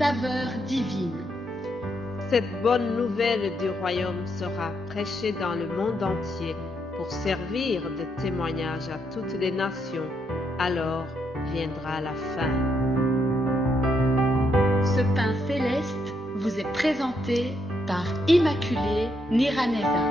saveur divine. Cette bonne nouvelle du royaume sera prêchée dans le monde entier pour servir de témoignage à toutes les nations. Alors viendra la fin. Ce pain céleste vous est présenté par Immaculée Niraneza.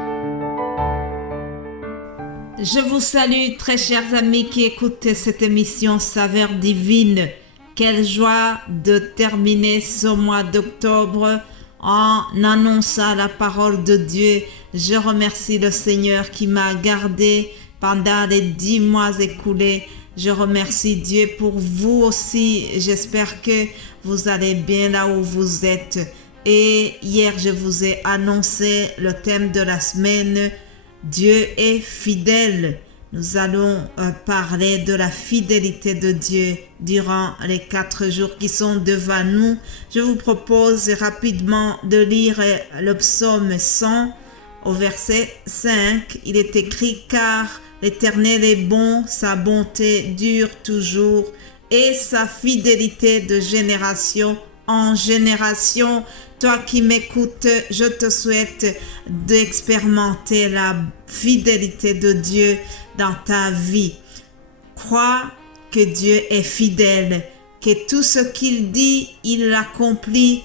Je vous salue, très chers amis qui écoutez cette émission Saveur divine. Quelle joie de terminer ce mois d'octobre en annonçant la parole de Dieu. Je remercie le Seigneur qui m'a gardé pendant les 10 mois écoulés. Je remercie Dieu pour vous aussi. J'espère que vous allez bien là où vous êtes. Et hier, je vous ai annoncé le thème de la semaine. Dieu est fidèle. Nous allons parler de la fidélité de Dieu durant les 4 jours qui sont devant nous. Je vous propose rapidement de lire le psaume 100 au verset 5. Il est écrit « Car l'Éternel est bon, sa bonté dure toujours et sa fidélité de génération en génération. » Toi qui m'écoutes, je te souhaite d'expérimenter la fidélité de Dieu dans ta vie. Crois que Dieu est fidèle, que tout ce qu'il dit, il l'accomplit.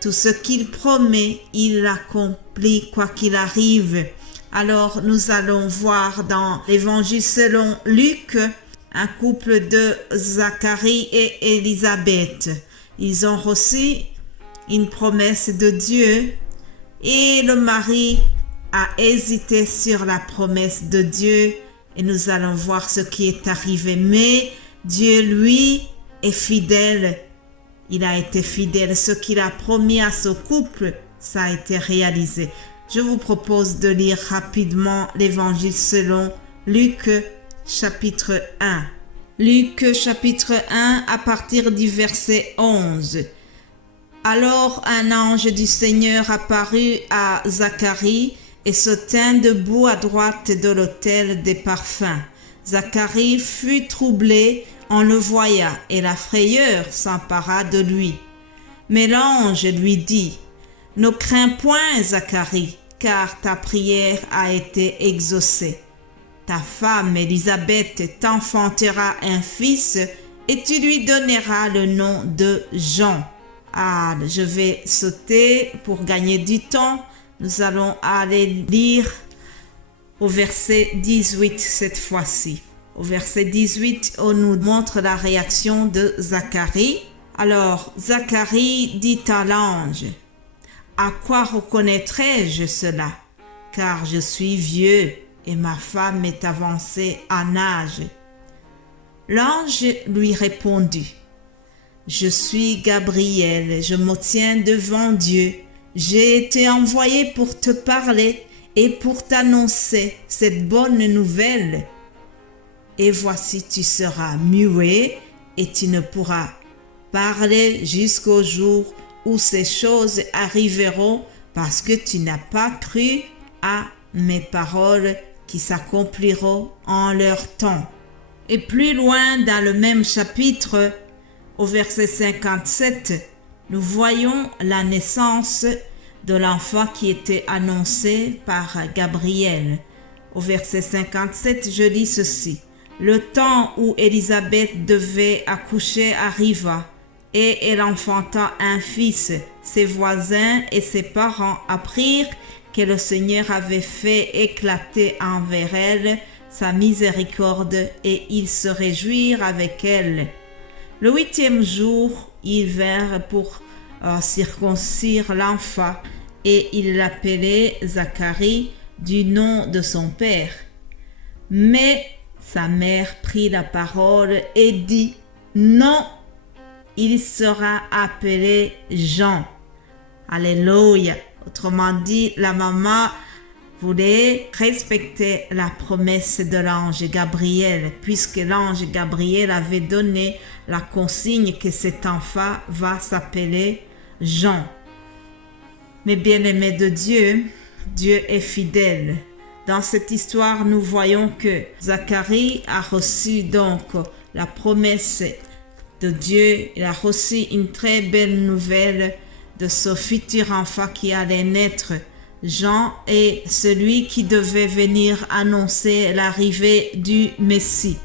Tout ce qu'il promet, il l'accomplit quoi qu'il arrive. Alors nous allons voir dans l'évangile selon Luc, un couple de Zacharie et Élisabeth. Ils ont reçu une promesse de Dieu et le mari a hésité sur la promesse de Dieu et nous allons voir ce qui est arrivé. Mais Dieu, lui, est fidèle. Il a été fidèle. Ce qu'il a promis à ce couple, ça a été réalisé. Je vous propose de lire rapidement l'évangile selon Luc chapitre 1. Luc chapitre 1 à partir du verset 11. Alors un ange du Seigneur apparut à Zacharie et se tint debout à droite de l'autel des parfums. Zacharie fut troublé en le voyant et la frayeur s'empara de lui. Mais l'ange lui dit : « Ne crains point, Zacharie, car ta prière a été exaucée. Ta femme Élisabeth t'enfantera un fils et tu lui donneras le nom de Jean. » Ah, je vais sauter pour gagner du temps. Nous allons aller lire au verset 18 cette fois-ci. Au verset 18, on nous montre la réaction de Zacharie. Alors, Zacharie dit à l'ange : « À quoi reconnaîtrai-je cela ? Car je suis vieux et ma femme est avancée en âge. » L'ange lui répondit : « Je suis Gabriel, je me tiens devant Dieu. J'ai été envoyé pour te parler et pour t'annoncer cette bonne nouvelle. Et voici, tu seras muet et tu ne pourras parler jusqu'au jour où ces choses arriveront parce que tu n'as pas cru à mes paroles qui s'accompliront en leur temps. » Et plus loin dans le même chapitre, au verset 57, nous voyons la naissance de l'enfant qui était annoncé par Gabriel. Au verset 57, je lis ceci. « Le temps où Élisabeth devait accoucher arriva, et elle enfanta un fils. Ses voisins et ses parents apprirent que le Seigneur avait fait éclater envers elle sa miséricorde, et ils se réjouirent avec elle. Le 8e jour, ils vinrent pour circoncire l'enfant, et ils l'appelaient Zacharie du nom de son père. Mais sa mère prit la parole et dit : « Non, il sera appelé Jean. » Alléluia. Autrement dit, la maman voulait respecter la promesse de l'ange Gabriel, puisque l'ange Gabriel avait donné la consigne que cet enfant va s'appeler Jean. Mais bien-aimés de Dieu, Dieu est fidèle. Dans cette histoire, nous voyons que Zacharie a reçu donc la promesse de Dieu, il a reçu une très belle nouvelle de ce futur enfant qui allait naître. Jean est celui qui devait venir annoncer l'arrivée du Messie.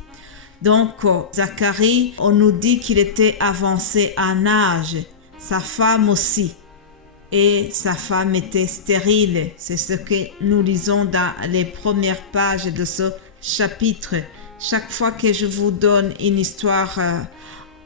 Donc, Zacharie, on nous dit qu'il était avancé en âge, sa femme aussi. Et sa femme était stérile. C'est ce que nous lisons dans les premières pages de ce chapitre. Chaque fois que je vous donne une histoire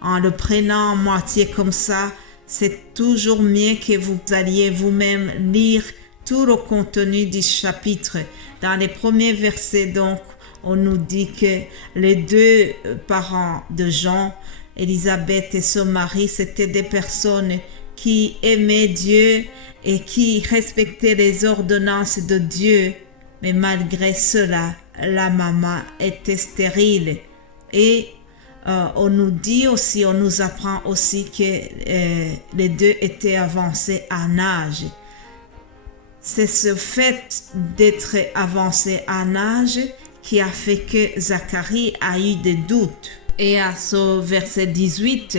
en le prenant en moitié comme ça, c'est toujours mieux que vous alliez vous-même lire tout le contenu du chapitre. Dans les premiers versets, donc, on nous dit que les deux parents de Jean, Élisabeth et son mari, c'était des personnes qui aimaient Dieu et qui respectaient les ordonnances de Dieu. Mais malgré cela, la maman était stérile. Et on nous dit aussi, on nous apprend aussi que les deux étaient avancés en âge. C'est ce fait d'être avancé en âge qui a fait que Zacharie a eu des doutes. Et à ce verset 18,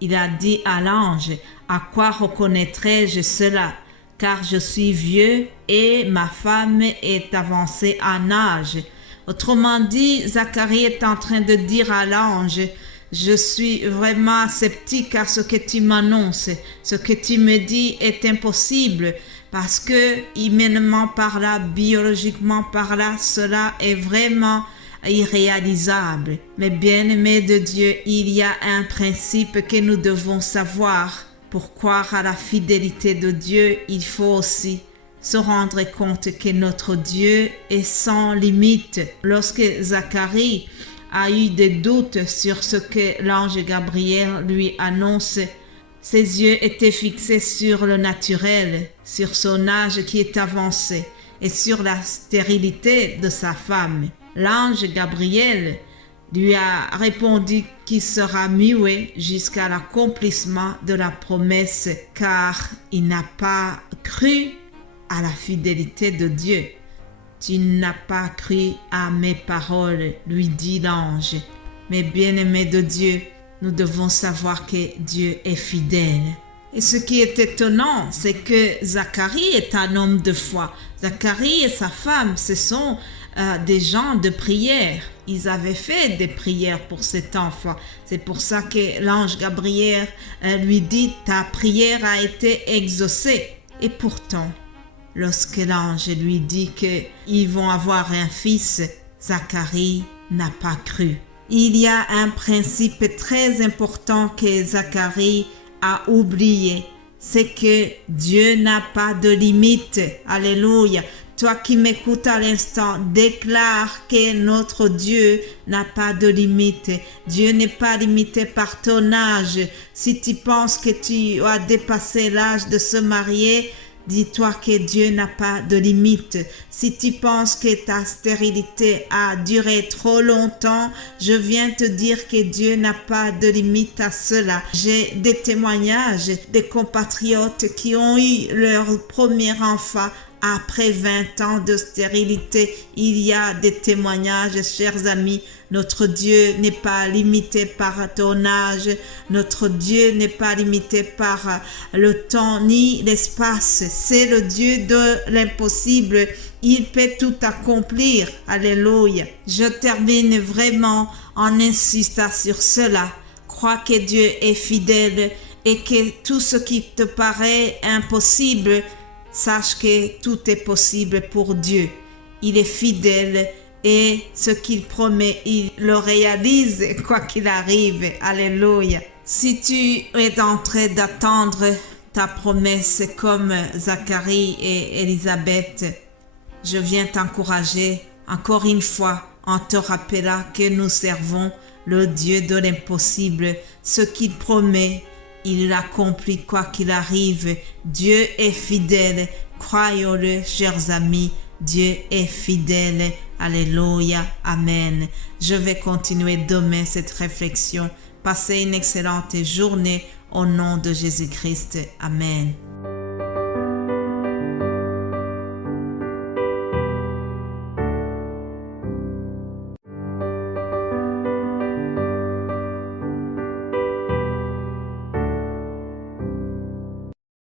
il a dit à l'ange, « À quoi reconnaîtrai-je cela? Car je suis vieux et ma femme est avancée en âge. » Autrement dit, Zacharie est en train de dire à l'ange, « Je suis vraiment sceptique à ce que tu m'annonces. Ce que tu me dis est impossible. » Parce que humainement parlant, biologiquement parlant, cela est vraiment irréalisable. Mais bien-aimés de Dieu, il y a un principe que nous devons savoir. Pour croire à la fidélité de Dieu, il faut aussi se rendre compte que notre Dieu est sans limite. Lorsque Zacharie a eu des doutes sur ce que l'ange Gabriel lui annonce, ses yeux étaient fixés sur le naturel, sur son âge qui est avancé et sur la stérilité de sa femme. L'ange Gabriel lui a répondu qu'il sera muet jusqu'à l'accomplissement de la promesse, car il n'a pas cru à la fidélité de Dieu. Tu n'as pas cru à mes paroles, lui dit l'ange. Mais bien-aimés de Dieu, nous devons savoir que Dieu est fidèle. Et ce qui est étonnant, c'est que Zacharie est un homme de foi. Zacharie et sa femme, ce sont des gens de prière. Ils avaient fait des prières pour cet enfant. C'est pour ça que l'ange Gabriel lui dit « Ta prière a été exaucée ». Et pourtant, lorsque l'ange lui dit qu'ils vont avoir un fils, Zacharie n'a pas cru. Il y a un principe très important que Zacharie a oublié, c'est que Dieu n'a pas de limite. Alléluia. Toi qui m'écoutes à l'instant, déclare que notre Dieu n'a pas de limite. Dieu n'est pas limité par ton âge. Si tu penses que tu as dépassé l'âge de se marier, dis-toi que Dieu n'a pas de limite. Si tu penses que ta stérilité a duré trop longtemps, je viens te dire que Dieu n'a pas de limite à cela. J'ai des témoignages des compatriotes qui ont eu leur premier enfant après 20 ans de stérilité. Il y a des témoignages, chers amis. Notre Dieu n'est pas limité par ton âge. Notre Dieu n'est pas limité par le temps ni l'espace. C'est le Dieu de l'impossible. Il peut tout accomplir. Alléluia. Je termine vraiment en insistant sur cela. Crois que Dieu est fidèle et que tout ce qui te paraît impossible, sache que tout est possible pour Dieu. Il est fidèle et ce qu'il promet, il le réalise quoi qu'il arrive. Alléluia. Si tu es en train d'attendre ta promesse comme Zacharie et Élisabeth, je viens t'encourager encore une fois en te rappelant que nous servons le Dieu de l'impossible. Ce qu'il promet, il l'accomplit quoi qu'il arrive. Dieu est fidèle. Croyons-le, chers amis. Dieu est fidèle. Alléluia. Amen. Je vais continuer demain cette réflexion. Passez une excellente journée au nom de Jésus-Christ. Amen.